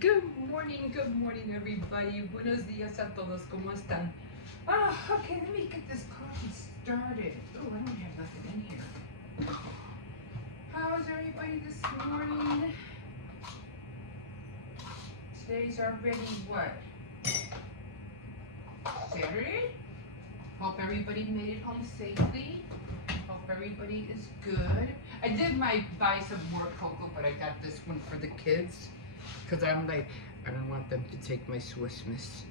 Good morning, everybody. Buenos días a todos. ¿Cómo están? Okay, let me get this coffee started. Oh, I don't have nothing in here. How's everybody this morning? Today's already what? Saturday? Hope everybody made it home safely. Hope everybody is good. I did buy some more cocoa, but I got this one for the kids. Because I'm like, I don't want them to take my Swiss Miss.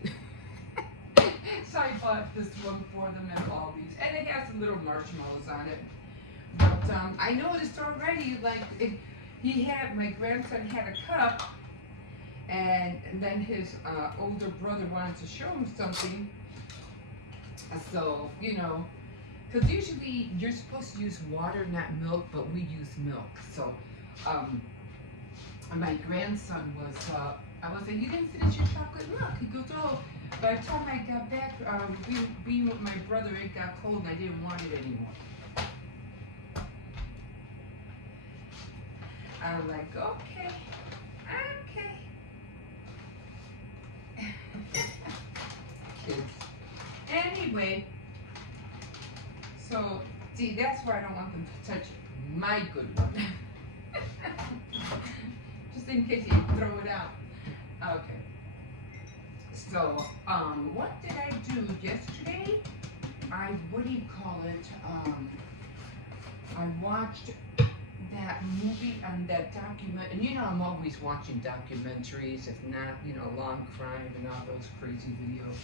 So I bought this one for them at Aldi's. And it has some little marshmallows on it. But I noticed already, like, my grandson had a cup. And then his older brother wanted to show him something. So, because usually you're supposed to use water, not milk, but we use milk. So, my grandson was, I was like, you didn't finish your chocolate milk. He goes, oh, by the time I got back, being with my brother, it got cold and I didn't want it anymore. I was like, okay. Kids. Anyway, so, see, that's why I don't want them to touch my good one. Just in case you throw it out. Okay. So, what did I do yesterday? What do you call it? I watched that movie and that document, and I'm always watching documentaries, if not, Long Crime and all those crazy videos.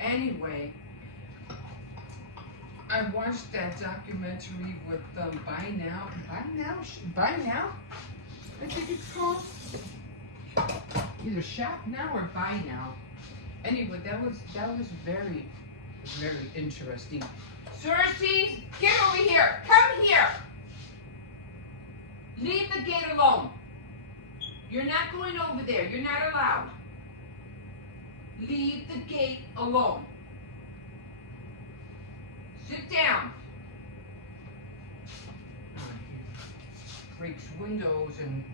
Anyway, I watched that documentary with Buy Now, I think it's called. Either Shop Now or Buy Now. Anyway, that was very, very interesting. Cersei, get over here. Come here. Leave the gate alone. You're not going over there. You're not allowed. Leave the gate alone. Sit down. Breaks windows and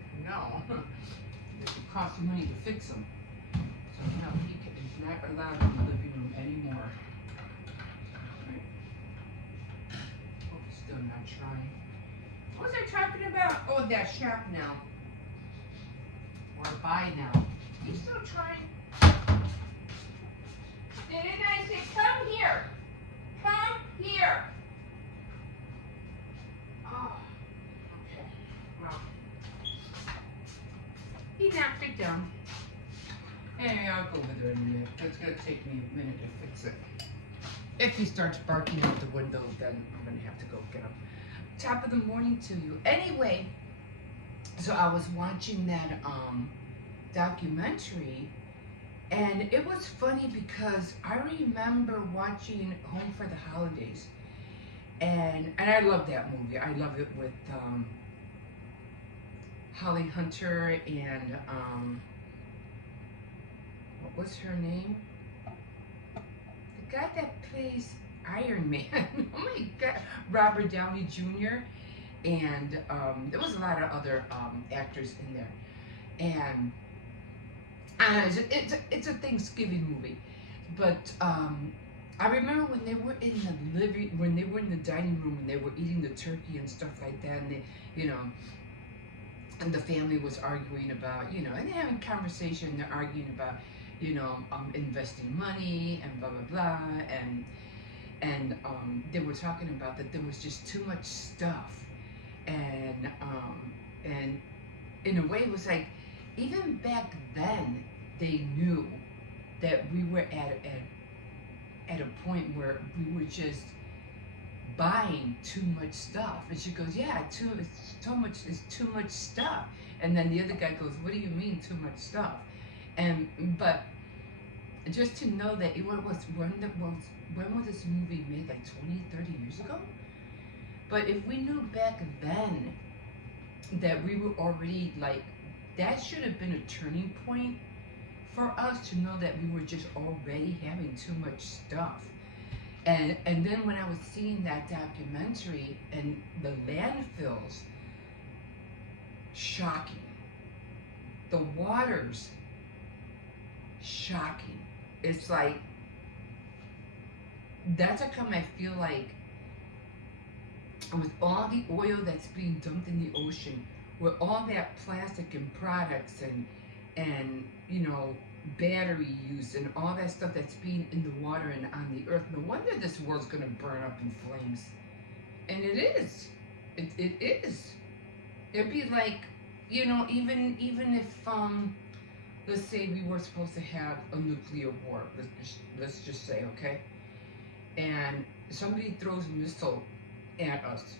it costs money to fix them. So now he's not allowed in the living room anymore. Right. Oh, he's still not trying. What was I talking about? Oh, that Shop Now. Or Buy Now. He's still trying. Didn't I say, come here? Come here. Oh, okay. Well, he knocked it down. Anyway, I'll go with it in a minute. It's going to take me a minute to fix it. If he starts barking out the window, then I'm going to have to go get him. Top of the morning to you. Anyway, so I was watching that documentary, and it was funny because I remember watching Home for the Holidays, and I love that movie. I love it with Holly Hunter and what was her name? The guy that plays Iron Man. Oh my God, Robert Downey Jr. And there was a lot of other actors in there, and it's a Thanksgiving movie. But I remember when they were in the dining room and they were eating the turkey and stuff like that, and they, and the family was arguing about, and they're having conversation. They're arguing about, investing money and blah blah blah, and they were talking about that there was just too much stuff, and in a way it was like, even back then they knew that we were at a point where we were just buying too much stuff. And she goes, yeah, it's too much stuff. And then the other guy goes, what do you mean too much stuff? But just to know that when was this movie made, like 20, 30 years ago? But if we knew back then that we were already, like, that should have been a turning point for us to know that we were just already having too much stuff. And then when I was seeing that documentary and the landfills, shocking. The waters shocking. It's like, that's how come I feel like with all the oil that's being dumped in the ocean, with all that plastic and products and battery use and all that stuff that's being in the water and on the earth, no wonder this world's gonna burn up in flames. And it is. It is. It'd be like, even if let's say we were supposed to have a nuclear war. Let's just say, okay? And somebody throws a missile at us.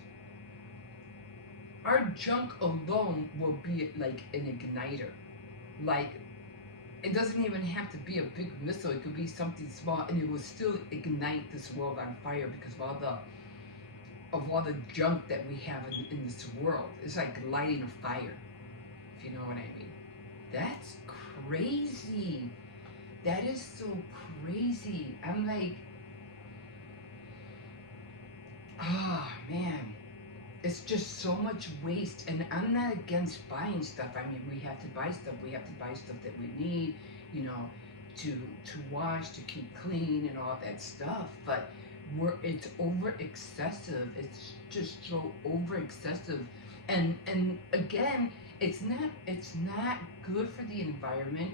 Our junk alone will be like an igniter. Like, it doesn't even have to be a big missile. It could be something small, and it will still ignite this world on fire because of all the junk that we have in this world. It's like lighting a fire, if you know what I mean. That's crazy. That is so crazy. I'm like, oh man, it's just so much waste. And I'm not against buying stuff. I mean, we have to buy stuff. We have to buy stuff that we need, to wash, to keep clean and all that stuff. But it's over excessive. It's just so over excessive. And again, it's not good for the environment.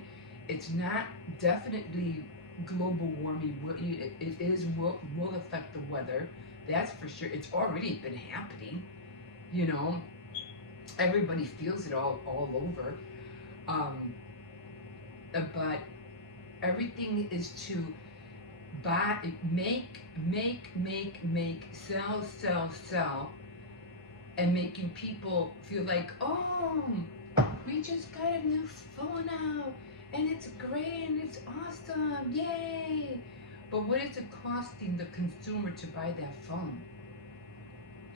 It's not definitely global warming. Will affect the weather. That's for sure. It's already been happening. Everybody feels it all over. But everything is to buy, make, sell, and making people feel like, oh, we just got a new phone out, and it's great, and it's awesome, yay! But what is it costing the consumer to buy that phone?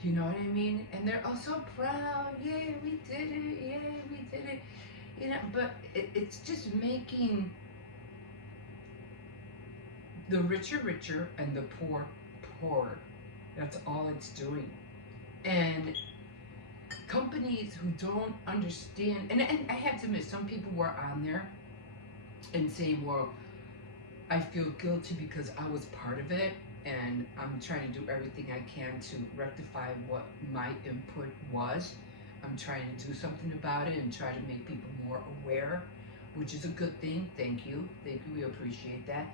You know what I mean? And they're all so proud, yay, we did it, yay, we did it. But it's just making the richer and the poor poorer. That's all it's doing. And companies who don't understand, and I have to admit, some people were on there and saying, well, I feel guilty because I was part of it, and I'm trying to do everything I can to rectify what my input was. I'm trying to do something about it and try to make people more aware, which is a good thing. Thank you, we appreciate that.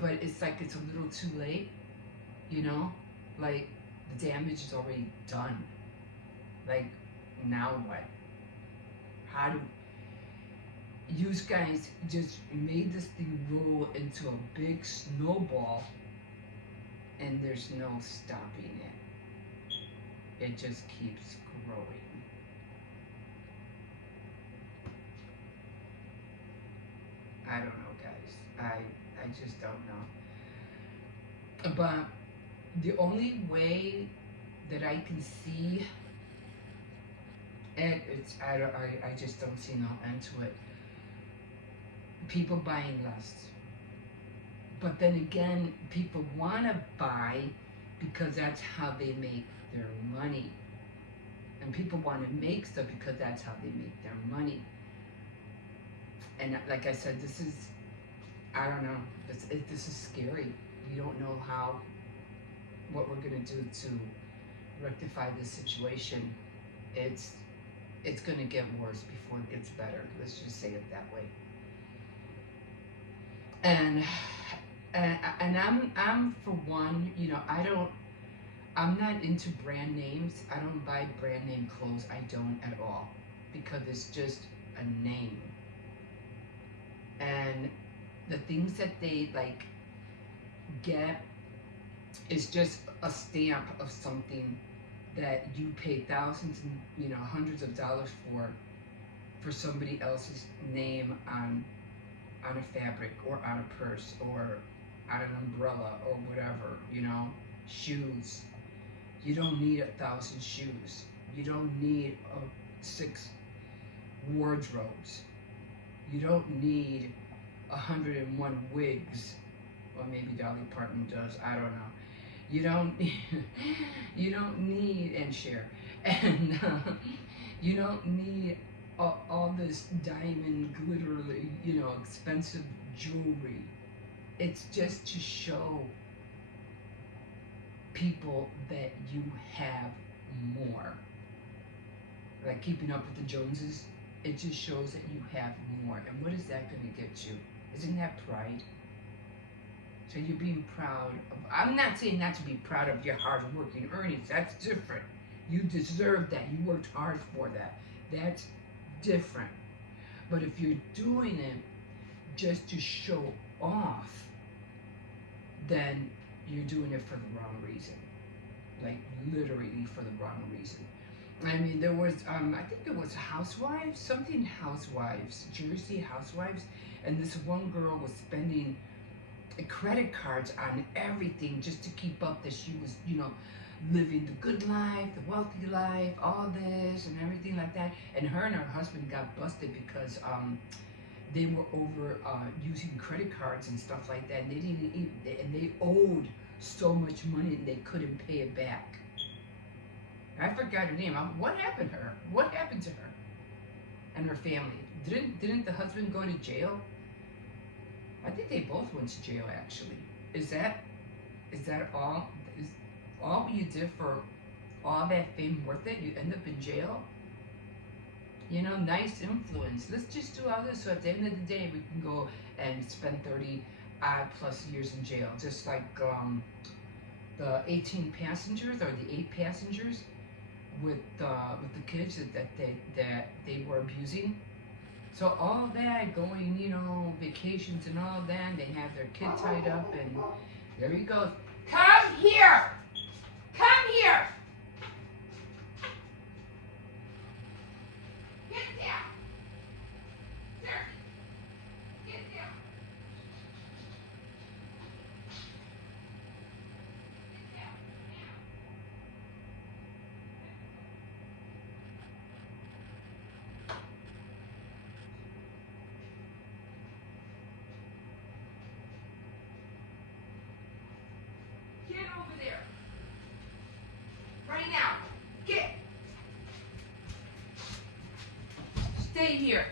But it's like it's a little too late, like the damage is already done. Like, now what? How do you guys just made this thing roll into a big snowball, and there's no stopping it. It just keeps growing. I don't know, guys. I just don't know. But the only way that I can see, and I just don't see no end to it. People buying less. But then again, people want to buy because that's how they make their money. And people want to make stuff because that's how they make their money. And like I said, this is, I don't know, this is scary. We don't know what we're going to do to rectify this situation. It's going to get worse before it gets better. Let's just say it that way. And I'm for one, I'm not into brand names. I don't buy brand name clothes. I don't at all, because it's just a name. And the things that they get is just a stamp of something that you pay thousands and hundreds of dollars for somebody else's name on a fabric or on a purse or on an umbrella or whatever. Shoes. You don't need 1,000 shoes. You don't need 6 wardrobes. You don't need 101 wigs. Well, maybe Dolly Parton does. I don't know. You don't need, and Cher, and you don't need all this diamond glitter, expensive jewelry. It's just to show people that you have more. Like Keeping Up with the Joneses, it just shows that you have more. And what is that going to get you? Isn't that pride? So you're being proud of, I'm not saying not to be proud of your hard working earnings. That's different. You deserve that. You worked hard for that. That's different. But if you're doing it just to show off, then you're doing it for the wrong reason. Like literally for the wrong reason. I mean, there was, I think it was Housewives, Jersey Housewives, and this one girl was spending credit cards on everything just to keep up that she was, living the good life, the wealthy life, all this and everything like that. And her husband got busted because they were over using credit cards and stuff like that. And they didn't even, and they owed so much money and they couldn't pay it back. I forgot her name. What happened to her? What happened to her and her family? Didn't the husband go to jail? I think they both went to jail actually. Is that all? Is all you did for all that fame worth it? You end up in jail? Nice influence. Let's just do all this so at the end of the day we can go and spend 30 odd plus years in jail. Just like the 18 passengers or the 8 passengers with the kids that they were abusing. So all that going, vacations and all that, and they have their kid tied up, and there he goes. Come here! Come here! Get down! There! Get down! Get down! Get over there. Right now. Get. Stay here.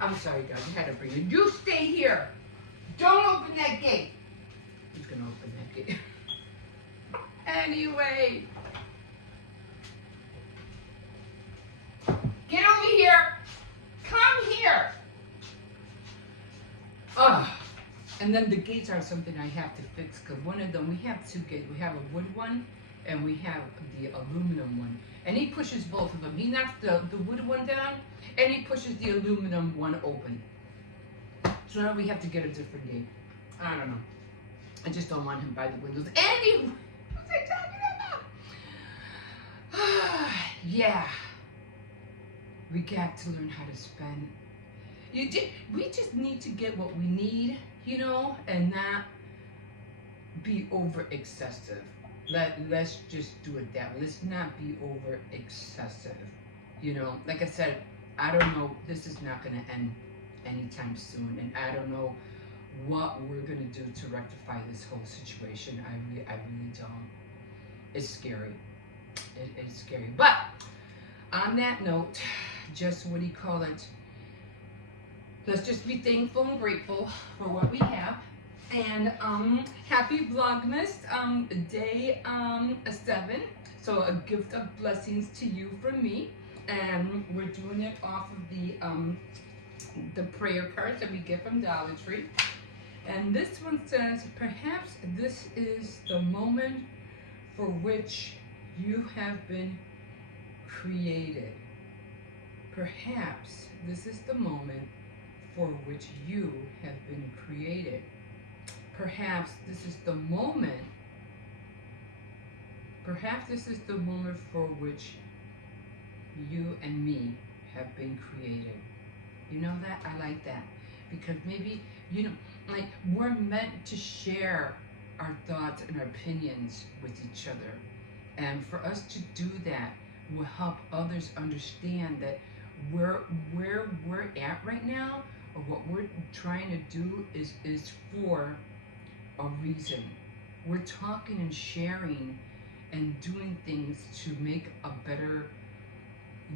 I'm sorry, guys. I had to bring you. You stay here. Don't open that gate. Who's going to open that gate? Anyway. Get over here. Come here. Ugh. And then the gates are something I have to fix because one of them, we have 2 gates. We have a wood one and we have the aluminum one. And he pushes both of them. He knocks the wood one down and he pushes the aluminum one open. So now we have to get a different gate. I don't know. I just don't want him by the windows. Andy, what's I talking about? Yeah. We got to learn how to spend. We just need to get what we need, and not be over excessive. Let's just do it that way. Let's not be over excessive. Like I said, I don't know. This is not going to end anytime soon, and I don't know what we're going to do to rectify this whole situation. I really don't. It's scary. It's scary. But on that note, just what do you call it? Let's just be thankful and grateful for what we have. And happy Vlogmas day 7. So a gift of blessings to you from me. And we're doing it off of the prayer cards that we get from Dollar Tree. And this one says, perhaps this is the moment for which you have been created. Perhaps this is the moment for which you have been created. Perhaps this is the moment. Perhaps this is the moment for which you and me have been created. You know that? I like that. Because maybe, like we're meant to share our thoughts and our opinions with each other. And for us to do that will help others understand that where we're at right now, or what we're trying to do is for a reason. We're talking and sharing and doing things to make a better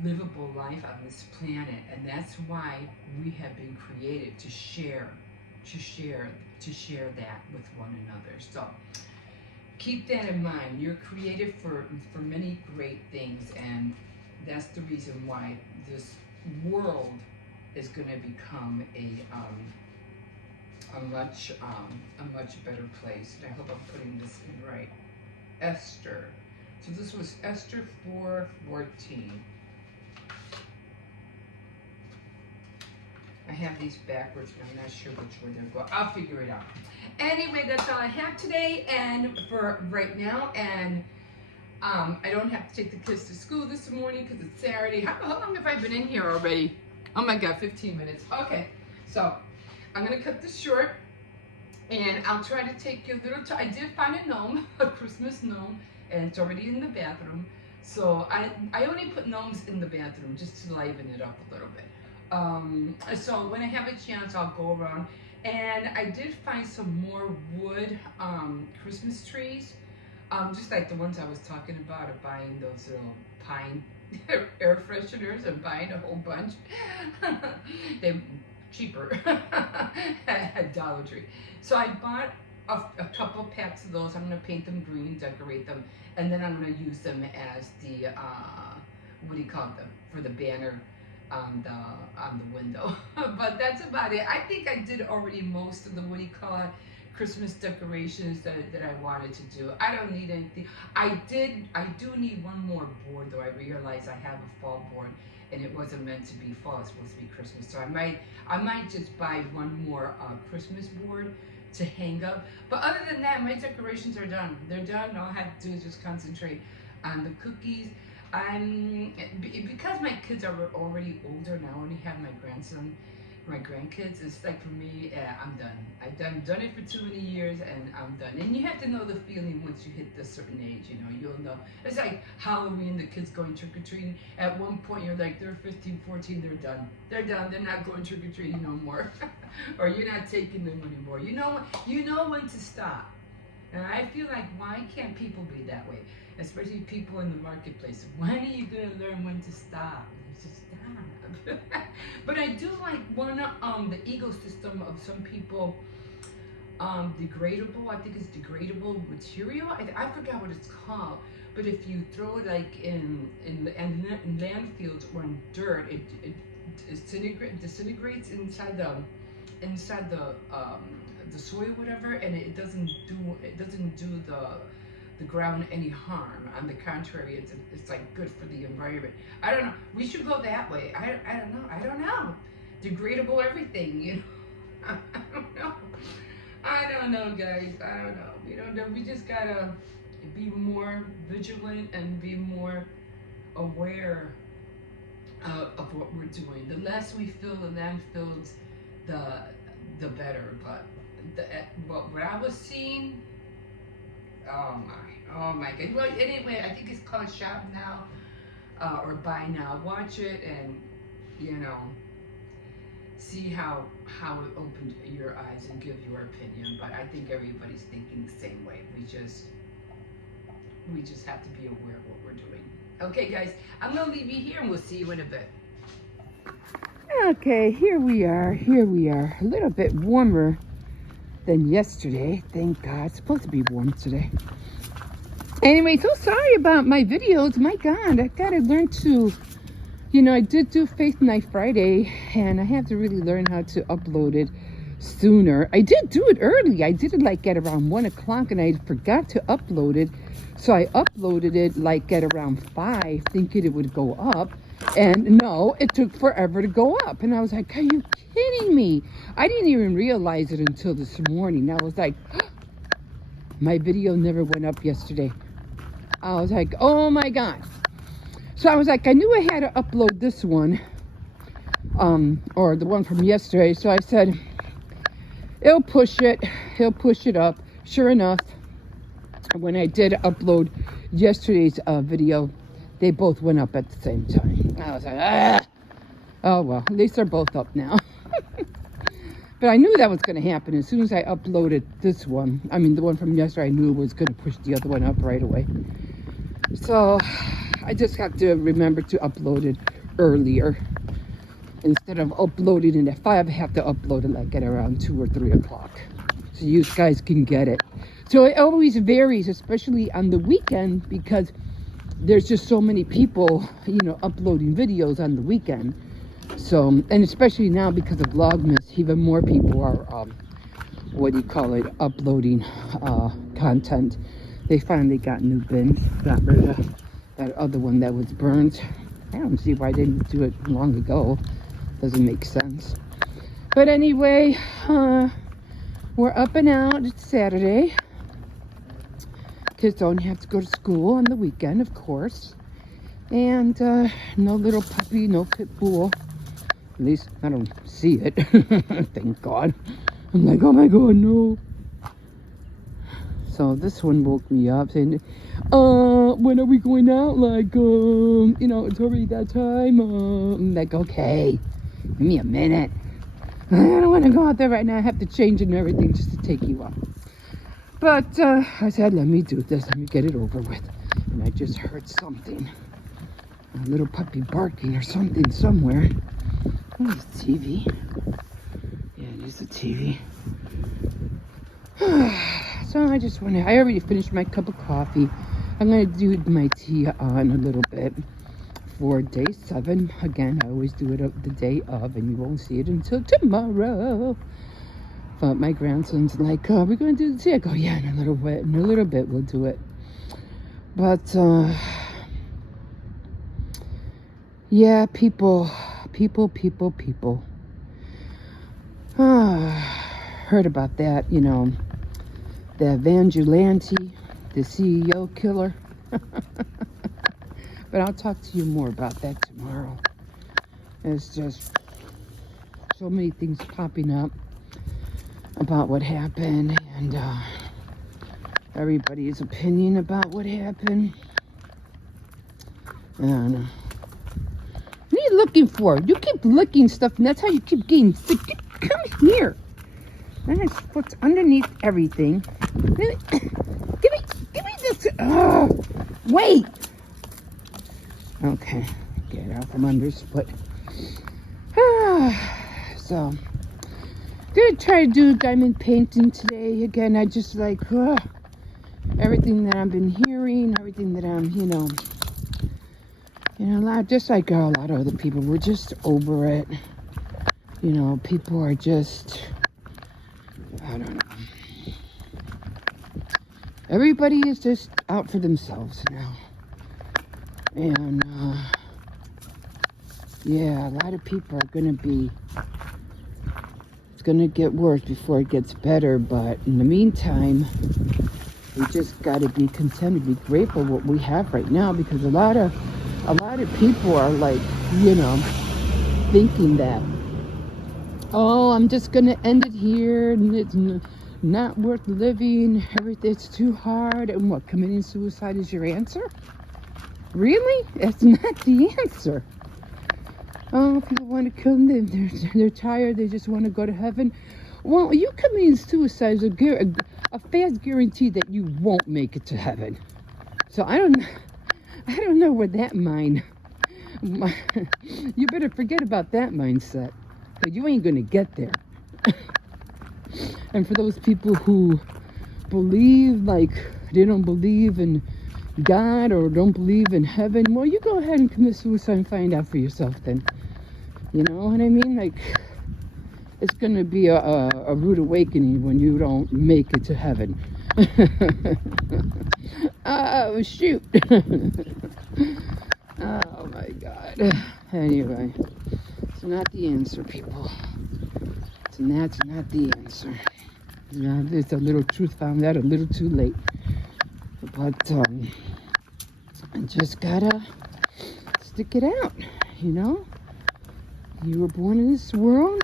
livable life on this planet, and that's why we have been created to share that with one another. So keep that in mind. You're created for many great things, and that's the reason why this world is going to become a much better place. And I hope I'm putting this in right. Esther. So this was Esther 4:14. I have these backwards, and I'm not sure which way they're going. I'll figure it out. Anyway, that's all I have today, and for right now. And I don't have to take the kids to school this morning because it's Saturday. How long have I been in here already? Oh my God, 15 minutes. Okay, so I'm gonna cut this short, and I'll try to take you a little time. I did find a gnome, a Christmas gnome, and it's already in the bathroom. So I only put gnomes in the bathroom just to liven it up a little bit. So when I have a chance, I'll go around. And I did find some more wood Christmas trees, just like the ones I was talking about, of buying those little pine air fresheners and buying a whole bunch. They're cheaper at Dollar Tree. So I bought a couple packs of those. I'm going to paint them green, decorate them, and then I'm going to use them as the, what do you call them, for the banner on the window. But that's about it. I think I did already most of the, what do you call it, Christmas decorations that I wanted to do. I don't need anything. I do need one more board, though. I realized I have a fall board and it wasn't meant to be fall, it's supposed to be Christmas. So I might just buy one more Christmas board to hang up. But other than that, my decorations are done. They're done. All I have to do is just concentrate on the cookies. Because my kids are already older and I only have my grandkids, it's like, for me, I'm done. I've done it for too many years and I'm done. And you have to know the feeling once you hit this certain age, you know, you'll know. It's like Halloween, the kids going trick-or-treating. At one point you're like, they're 15, 14, they're done. They're done, they're not going trick-or-treating no more. Or you're not taking them anymore. You know when to stop. And I feel like, why can't people be that way? Especially people in the marketplace. When are you going to learn when to stop? Just stop. But I do like the ecosystem of some people, degradable, I think it's degradable material. I forgot what it's called. But if you throw it like in landfills or in dirt, it disintegrates inside the soil, whatever, and it doesn't do the ground any harm. On the contrary, it's like good for the environment. I don't know. We should go that way. I don't know. Degradable everything, you know. I don't know, guys. I don't know. We don't know. We just gotta be more vigilant and be more aware of what we're doing. The less we fill the landfills, the better. But what I was seeing, oh my God. Well, anyway, I think it's called Shop Now, or Buy Now. Watch it and, you know, see how it opened your eyes and give your opinion. But I think everybody's thinking the same way. We just have to be aware of what we're doing. Okay, guys, I'm gonna leave you here and we'll see you in a bit. Okay, here we are. A little bit warmer than yesterday. Thank God. It's supposed to be warm today. Anyway, so sorry about my videos. My God, I gotta learn to, you know, I did do Faith Night Friday, and I have to really learn how to upload it sooner. I did do it early. I did it like at around 1 o'clock, and I forgot to upload it. So I uploaded it like at around 5, thinking it would go up. And no, it took forever to go up. And I was like, are you kidding me? I didn't even realize it until this morning. I was like, my video never went up yesterday. I was like, oh my God. So I was like, I knew I had to upload this one, or the one from yesterday. So I said, he'll push it up. Sure enough, when I did upload yesterday's video, they both went up at the same time. I was like, oh well, at least they're both up now. But I knew that was going to happen. As soon as I uploaded this one, I mean the one from yesterday, I knew it was going to push the other one up right away. So I just have to remember to upload it earlier. Instead of uploading it at 5, I have to upload it like at around 2 or 3 o'clock. So you guys can get it. So it always varies, especially on the weekend, because there's just so many people, you know, uploading videos on the weekend. So, and especially now because of Vlogmas, even more people are, uploading content. They finally got new bins, got rid of that other one that was burned. I don't see why they didn't do it long ago. Doesn't make sense. But anyway, we're up and out. It's Saturday. Kids don't have to go to school on the weekend, of course. And no little puppy, no pit bull. At least I don't see it. Thank God. I'm like, oh my God, no. So this one woke me up saying, when are we going out? Like, you know, it's already that time. I'm like, okay, give me a minute. I don't want to go out there right now. I have to change and everything just to take you out. But I said, let me do this. Let me get it over with. And I just heard something. A little puppy barking or something somewhere. Oh, it's TV. Yeah, it is a TV. So I just want to, I already finished my cup of coffee. I'm going to do my tea on a little bit for day 7. Again, I always do it the day of, and you won't see it until tomorrow. But my grandson's like, oh, we're going to do the tea. I go, yeah, in a little bit we'll do it. But, yeah, people. Heard about that, you know, the vigilante, the CEO killer. But I'll talk to you more about that tomorrow. There's just so many things popping up about what happened, and everybody's opinion about what happened. And what are you looking for? You keep licking stuff, and that's how you keep getting sick. Come here. That's what's underneath everything. Give me this. Oh, wait. Okay, get it out from under his foot. So, gonna try to do diamond painting today. Again, I just like everything that I've been hearing, everything that I'm, you know, a lot, just like a lot of other people, we're just over it. You know, people are just, I don't know. Everybody is just out for themselves now. And, yeah, a lot of people are going to be, it's going to get worse before it gets better. But in the meantime, we just got to be content and be grateful what we have right now. Because a lot of people are like, you know, thinking that, oh, I'm just going to end it here, and it's not worth living, everything's too hard, and what, committing suicide is your answer? Really? That's not the answer. Oh, people want to kill them, they're tired, they just want to go to heaven. Well, you committing suicide is a fast guarantee that you won't make it to heaven. So I don't know where that mind, you better forget about that mindset. But you ain't gonna get there. And for those people who believe, like, they don't believe in God or don't believe in heaven, well, you go ahead and commit suicide and find out for yourself then. You know what I mean? Like, it's gonna be a rude awakening when you don't make it to heaven. Oh, shoot. Oh my God. Anyway. It's not the answer, people. That's not the answer. There's a little truth found out a little too late. But I just gotta stick it out, you know? You were born in this world.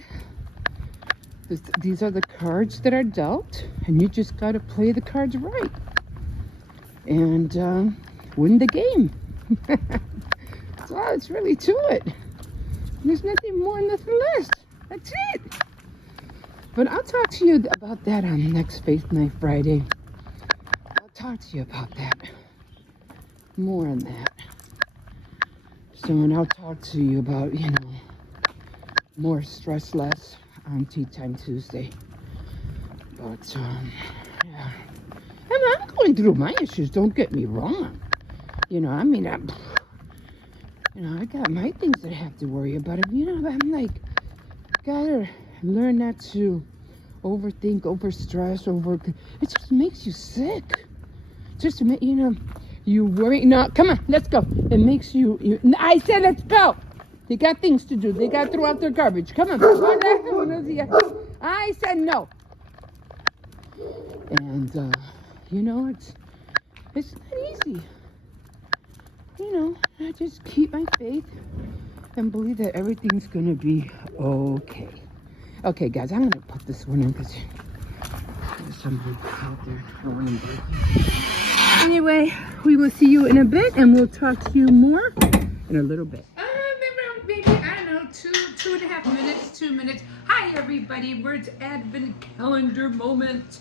These are the cards that are dealt, and you just gotta play the cards right. And win the game. That's all it's really to it. There's nothing more, nothing less. That's it. But I'll talk to you about that on the next Faith Night Friday. I'll talk to you about that. More on that. So, and I'll talk to you about, more stress less on Tea Time Tuesday. But, yeah. I'm going through my issues, don't get me wrong. I got my things that I have to worry about. I'm like, gotta learn not to overthink, overstress, it just makes you sick. Just to make, you worry. No, come on, let's go. It makes you, I said let's go. They got things to do. They got to throw out their garbage. Come on. I said no. And, it's not easy. I just keep my faith and believe that everything's going to be okay. Okay, guys, I'm going to put this one in because there's somebody out there around. Anyway, we will see you in a bit, and we'll talk to you more in a little bit. Maybe, I don't know, 2.5 minutes, 2 minutes. Hi, everybody. We're at Advent Calendar Moment.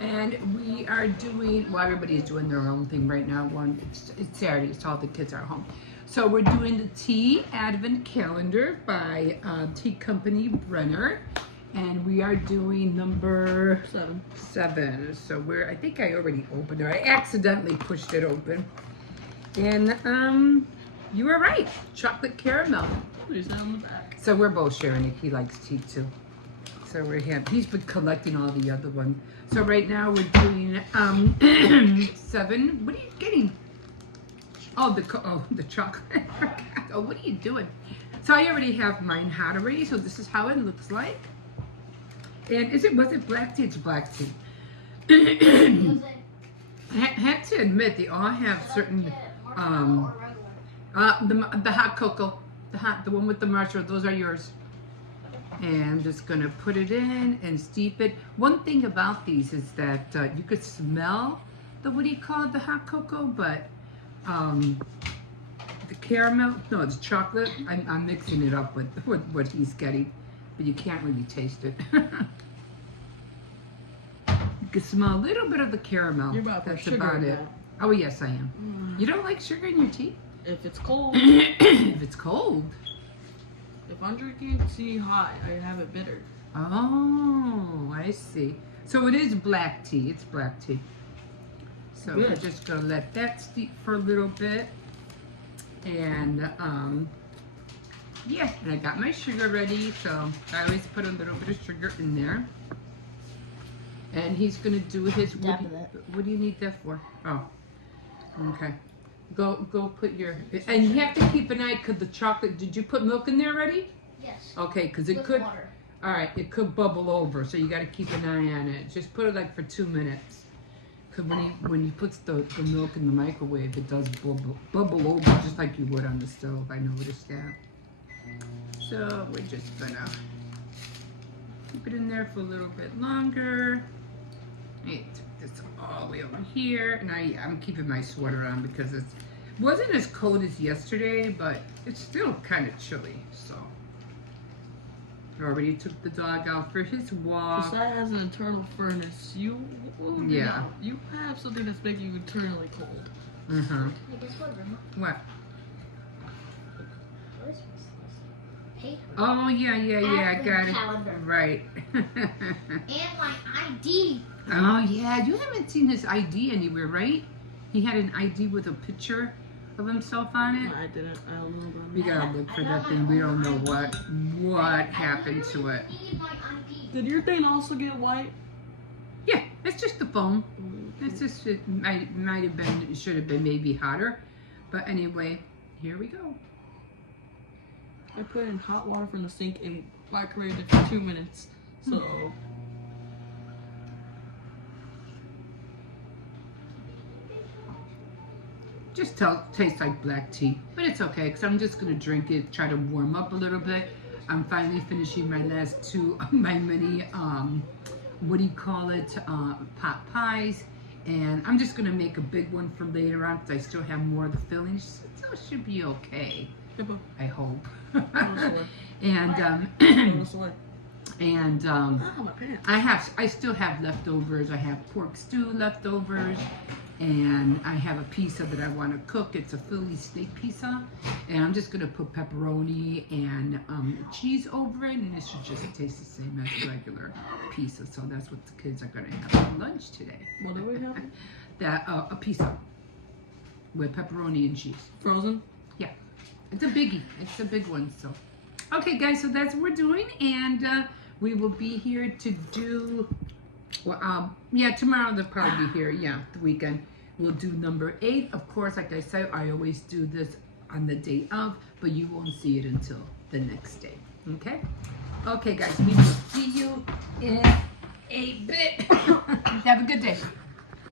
And we are doing, well, everybody's doing their own thing right now. It's Saturday, so all the kids are home. So we're doing the Tea Advent Calendar by Tea Company Brenner. And we are doing number 7. So I think I already opened it. I accidentally pushed it open. And you were right, chocolate caramel. There's that on the back. So we're both sharing it. He likes tea too. So he's been collecting all the other ones. So right now we're doing 7. What are you getting? Oh, the chocolate. Oh, what are you doing? So I already have mine hot already. So this is how it looks like. And was it black tea? It's black tea. I have to admit they all have certain the hot cocoa, the one with the marshmallow. Those are yours. And I'm just gonna put it in and steep it. One thing about these is that you could smell the hot cocoa, but the caramel, no, it's chocolate. I'm mixing it up with what he's getting, but you can't really taste it. You can smell a little bit of the caramel. You're about to That's sugar about it. that. Oh yes, I am. You don't like sugar in your tea? If it's cold. If it's cold. If I'm drinking tea hot, I have it bitter. Oh, I see. So it is black tea. It's black tea. So Good. we're just gonna let that steep for a little bit. And yeah, and I got my sugar ready. So I always put a little bit of sugar in there. And he's gonna do his. What do you need that for? Oh, okay. Go put your, and you have to keep an eye because the chocolate, did you put milk in there already? Yes. Okay, because it could, Water. all right, it could bubble over, so you got to keep an eye on it. Just put it like for 2 minutes. Because when he puts the milk in the microwave, it does bubble over just like you would on the stove. I noticed that. So we're just gonna keep it in there for a little bit longer. Hey, it's all the way over here, and I'm keeping my sweater on because it wasn't as cold as yesterday, but it's still kind of chilly. So I already took the dog out for his walk. Josiah has an internal furnace. You have something that's making you internally cold. Mm-hmm. Hey, guess what, Grandma? What? What is this? Paper. Oh yeah, I got it. Calendar. Right. And my ID. Oh yeah, you haven't seen his ID anywhere, right? He had an ID with a picture of himself on it. I didn't. I don't know about We it. gotta look for that thing. We don't know what happened to it. Need my ID. Did your thing also get white? Yeah, it's just the phone. It's just it might have been, it should have been maybe hotter, but anyway, here we go. I put in hot water from the sink and microwaved it for 2 minutes. So. Just tastes like black tea, but it's okay because I'm just gonna drink it, try to warm up a little bit. I'm finally finishing my last 2 of my mini, pot pies, and I'm just gonna make a big one for later on because I still have more of the fillings, so it should be okay. I hope. And my pants. I still have leftovers. I have pork stew leftovers, And I have a pizza that I want to cook. It's a Philly steak pizza. And I'm just going to put pepperoni and cheese over it. And it should just taste the same as a regular pizza. So that's what the kids are going to have for lunch today. What do we have? A pizza with pepperoni and cheese. Frozen? Yeah. It's a biggie. It's a big one. So, okay, guys. So that's what we're doing. And we will be here to do... Well, yeah, tomorrow they'll probably be here. Yeah, the weekend. We'll do number 8. Of course, like I said, I always do this on the day of, but you won't see it until the next day. Okay? Okay, guys, we will see you in a bit. Have a good day.